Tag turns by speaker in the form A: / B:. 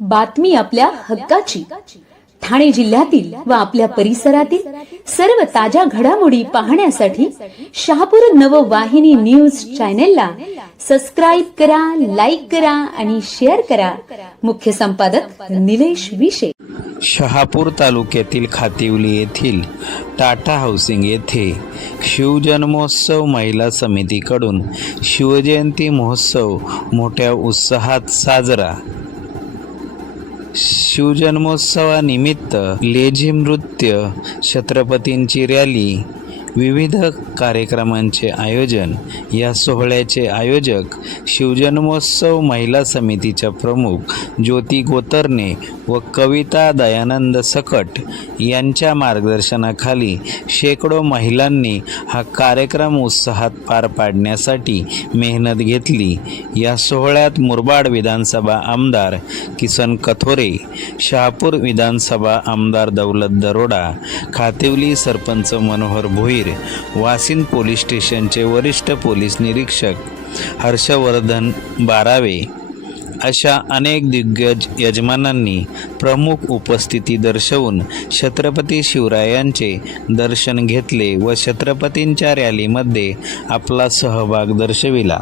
A: बातमी आपल्या हक्काची. ठाणे जिल्ह्यातील व आपल्या परिसरातील सर्व ताज्या घडामोडी पाहण्यासाठी शहापूर नववाहिनी न्यूज चॅनेलला सबस्क्राईब करा लाईक करा आणि शेअर करा. मुख्य संपादक निलेश विशे.
B: शहापूर तालुक्यातील खातिवली येथील टाटा हाऊसिंग येथे शिवजन्मोत्सव महिला समितीकडून शिवजयंती महोत्सव मोठ्या उत्साहात साजरा. शिवजन्मोत्सवानिमित्त लेझिम नृत्य छत्रपतींची रॅली विविध कार्यक्रमांचे आयोजन या सोहळ्याचे आयोजक शिवजन्मोत्सव महिला समितीच्या प्रमुख ज्योती गोतरणे व कविता दयानंद सकट यांच्या मार्गदर्शनाखाली शेकडो महिलांनी हा कार्यक्रम उत्साहात पार पाडण्यासाठी मेहनत घेतली. या सोहळ्यात मुरबाड विधानसभा आमदार किसन कथोरे शहापूर विधानसभा आमदार दौलत दरोडा खातिवली सरपंच मनोहर भोईर वासिन पोलीस स्टेशनचे वरिष्ठ पोलीस निरीक्षक हर्षवर्धन बारावे. अशा अनेक दिग्गज यजमानांनी प्रमुख उपस्थिती दर्शवून छत्रपती शिवरायांचे दर्शन घेतले व छत्रपतींच्या रॅलीमध्ये आपला सहभाग दर्शविला.